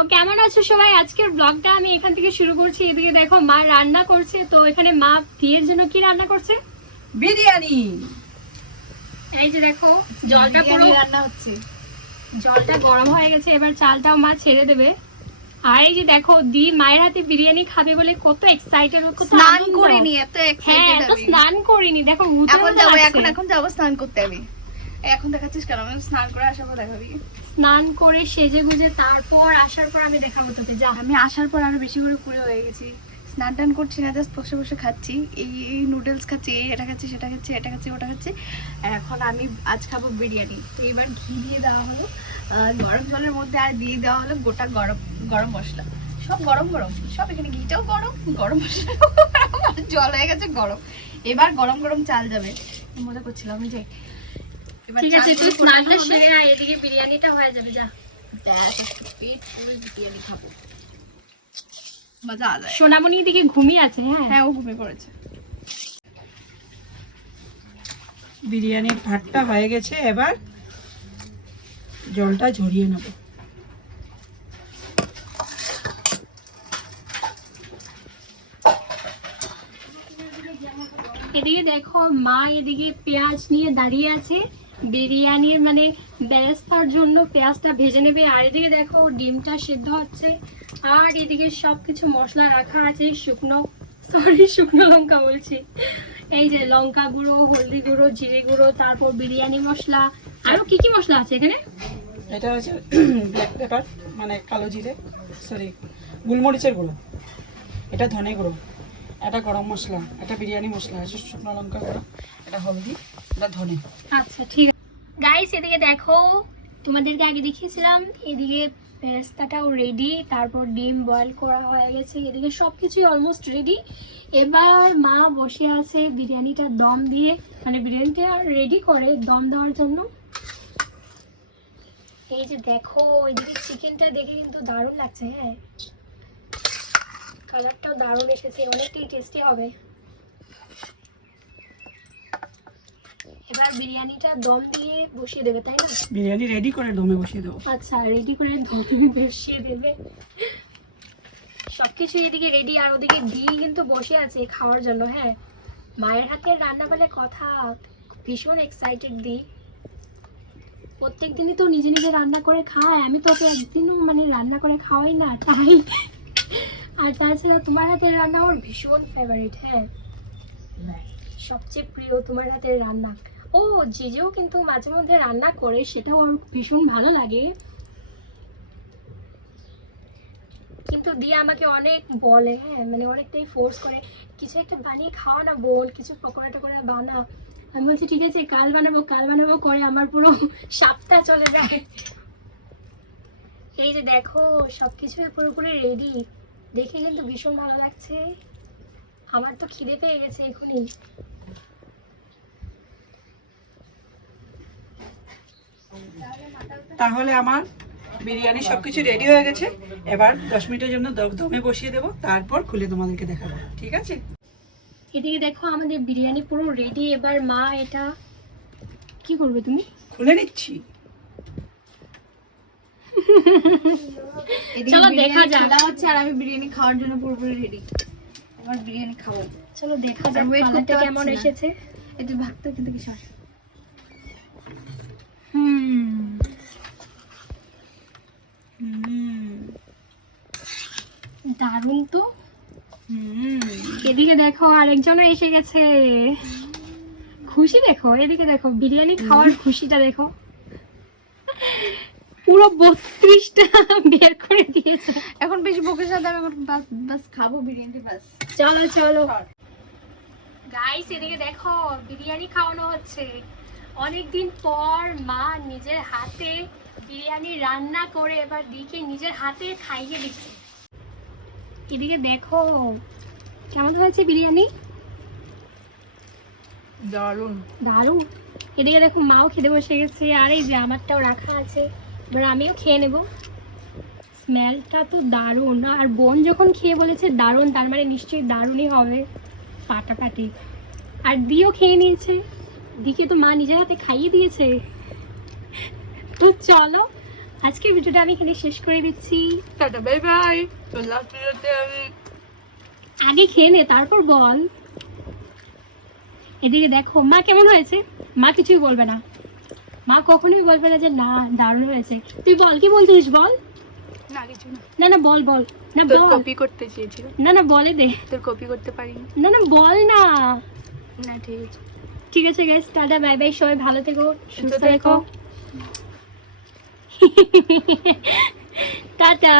তো কেমন আছো সবাই? আজকের ব্লগটা আমি এখান থেকে শুরু করছি। এদিকে দেখো মা রান্না করছে। তো এখানে মা বিয়ের জন্য কি রান্না করছে? বিরিয়ানি। এই যে দেখো জলটা পুরো রান্না হচ্ছে। জলটা গরম হয়ে গেছে। এবার চালটাও মা ছেড়ে দেবে। আর এই যে দেখো দি মায়ের হাতে বিরিয়ানি খাবে বলে কত এক্সাইটেড কত স্নান করিনি এত হ্যাঁ এক্সাইটেড তো স্নান করিনি। দেখো এখন যাব এখন এখন যাব স্নান করতে আমি। এখন দেখাচ্ছিস কেন? আমি স্নান করে আসার পর দেখাবি। স্নান করে সেজে গুজে তারপর আসার পর আমি দেখাবো তোকে যা। আমি আসার পর আরও বেশি করে পুরো হয়ে গেছি। স্নান টান করছি না জাস্ট বসে বসে খাচ্ছি। এই এই নুডলস খাচ্ছি এই এটা খাচ্ছি সেটা খাচ্ছি এটা খাচ্ছি ওটা খাচ্ছি। আর এখন আমি আজ খাব বিরিয়ানি। তো এবার ঘি দিয়ে দেওয়া হলো। গরম জলের মধ্যে আর দিয়ে দেওয়া হলো গোটা গরম গরম মশলা। সব গরম গরম। সব এখানে ঘিটাও গরম গরম মশলা জল হয়ে গেছে গরম। এবার গরম গরম চাল যাবে। মজা করছিলাম যাই ঠিক আছে তুই স্নানটা সেরে আয় এদিকে বিরিয়ানিটা হয়ে যাবে যা। ব্যাস পেট পুরো বিরিয়ানি খাব। মজা আ সোনামণি এদিকে ঘুমিয়ে আছে হ্যাঁ? হ্যাঁ ও ঘুমিয়ে পড়েছে। বিরিয়ানির ভাতটা হয়ে গেছে এবার জলটা ঝরিয়ে নেব। এদিকে দেখো মা এদিকে পেঁয়াজ নিয়ে দাঁড়িয়ে আছে। বিরিয়ানির মানে বেরেস্তার জন্য পেঁয়াজটা ভেজে নেবে। আর এদিকে দেখো ডিমটা সেদ্ধ হচ্ছে। আর এদিকে সব কিছু মশলা রাখা আছে, শুকনো সরি শুকনো লঙ্কা বলছি। এই যে লঙ্কা গুঁড়ো, হলদি গুঁড়ো, জিরে গুঁড়ো, তারপর বিরিয়ানি মশলা। আরও কি কি মশলা আছে এখানে? এটা হচ্ছে ব্ল্যাক পেপার মানে কালো জিরে সরি গোলমরিচের গুঁড়ো। এটা ধনে গুঁড়ো। এটা গরম মশলা, এটা বিরিয়ানি মশলা আছে শুকনো লঙ্কা গুঁড়ো। এটা হলদি এটা ধনে। আচ্ছা ঠিক আছে। গাইস এদিকে দেখো, তোমাদেরকে আগে দেখিয়েছিলাম, এদিকে পেরেস্তাটাও রেডি তারপর ডিম বয়েল করা হয়ে গেছে, এদিকে সব কিছুই অলমোস্ট রেডি এবার মা বসে আছে বিরিয়ানিটা দম দিয়ে মানে বিরিয়ানিটা রেডি করে দম দেওয়ার জন্য। এই যে দেখো, এদিকে চিকেনটা দেখে কিন্তু দারুণ লাগছে হ্যাঁ। কালারটাও দারুণ এসেছে, অনেকটাই টেস্টি হবে। এবার বিরিয়ানিটা দম দিয়ে বসিয়ে দেবে তাই না? বিরিয়ানি রেডি করে দমে বসিয়ে দেবো। আচ্ছা রেডি করে দমে বসিয়ে দেবে। সবকিছু এদিকে রেডি আর ওদিকে দি কিন্তু বসে আছে খাওয়ার জন্য হ্যাঁ। মায়ের হাতের রান্না বলে কথা ভীষণ এক্সাইটেড দি। প্রত্যেক দিনই তো নিজে নিজে রান্না করে খায় আমি তোকে একদিনও মানে রান্না করে খাওয়াই না তাই। আর তাছাড়া তোমার হাতের রান্না ওর ভীষণ ফেভারিট হ্যাঁ। সবচেয়ে প্রিয় তোমার হাতের রান্না। ও জিজেও কিন্তু মাঝে মধ্যে রান্না করে, সেটাও ওর ভীষণ ভালো লাগে। কিন্তু দিয়ে আমাকে অনেক বলে হ্যাঁ মানে অনেকটাই ফোর্স করে, কিছু একটা বানিয়ে খাওয়া না বোন, কিছু পকোড়া টকোড়া বানা। আমি বলছি, ঠিক আছে, কাল বানাবো কাল বানাবো, করে আমার পুরো সপ্তাহ চলে যায়। এই যে দেখো সব কিছুই পুরোপুরি রেডি দেখে কিন্তু ভীষণ ভালো লাগছে। আমার তো খিদে পেয়ে গেছে এখনই। তাহলে আমার বিরিয়ানি সব কিছু রেডি হয়ে গেছে। এবার দশ মিনিটের জন্য দমে বসিয়ে দেবো তারপর খুলে তোমাদেরকে দেখাবো ঠিক আছে? এদিকে দেখো আমাদের বিরিয়ানি পুরো রেডি এবার মা এটা কি করবে তুমি? খুলে নিচ্ছি। চলো দেখা যাক। হচ্ছে আর আমি বিরিয়ানি খাওয়ার জন্য পুরোপুরি রেডি আমার বিরিয়ানি খাব। চলো দেখা যাক wait করতে কেমন এসেছে। একটু ভাগতে কিন্তু কি সমস্যা দারুণ তো। এদিকে দেখো আরেকজনও এসে গেছে। খুশি দেখো এদিকে দেখো বিরিয়ানি খাওয়ার খুশিটা দেখো। পুরো বত্রিশটা বের করে দিয়েছে। এখন বেশি বকের সাথে আমি এখন বাস বাস খাব বিরিয়ানি বাস। চলো চলো। গাইস এদিকে দেখো বিরিয়ানি খাওয়ানো হচ্ছে। অনেকদিন পর মা নিজের হাতে বিরিয়ানি রান্না করে এবার দিকে নিজের হাতে খাইয়ে দিচ্ছে। এদিকে দেখো কেমন হয়েছে বিরিয়ানি? দারুণ দারুণ। এদিকে দেখো মাও খেতে বসে গেছে আর এই যে আমারটাও রাখা আছে এবার আমিও খেয়ে নেব। স্মেলটা তো দারুণ আর বোন যখন খেয়ে বলেছে দারুণ তার মানে নিশ্চয়ই দারুণই হবে ফাটাফাটি। আর দিও খেয়ে নিয়েছে। দিকে তো মা নিজের হাতে খাইয়ে দিয়েছে। তো চলো আজকের ভিডিওটা আমি এখানে শেষ করে দিচ্ছি। Tata bye bye. তো লাস্ট ভিডিওতে আমি আগে খেয়ে নে তারপর বল। এদিকে দেখো মা কেমন হয়েছে? মা কিছুই বলবে না। মা কখনোই বলবে না যে না দারুণ হয়েছে। তুই বল কি বলতিস বল? না কিছু না। না না বল বল। না বল। কপি করতে চেয়েছিলাম না না বলে দে। তোর কপি করতে পারিনি। না না বল না। না ঠিক আছে। ঠিক আছে গাইস টাটা বাই বাই সবাই ভালো থেকো সুস্থ থেকো। থেকো টাটা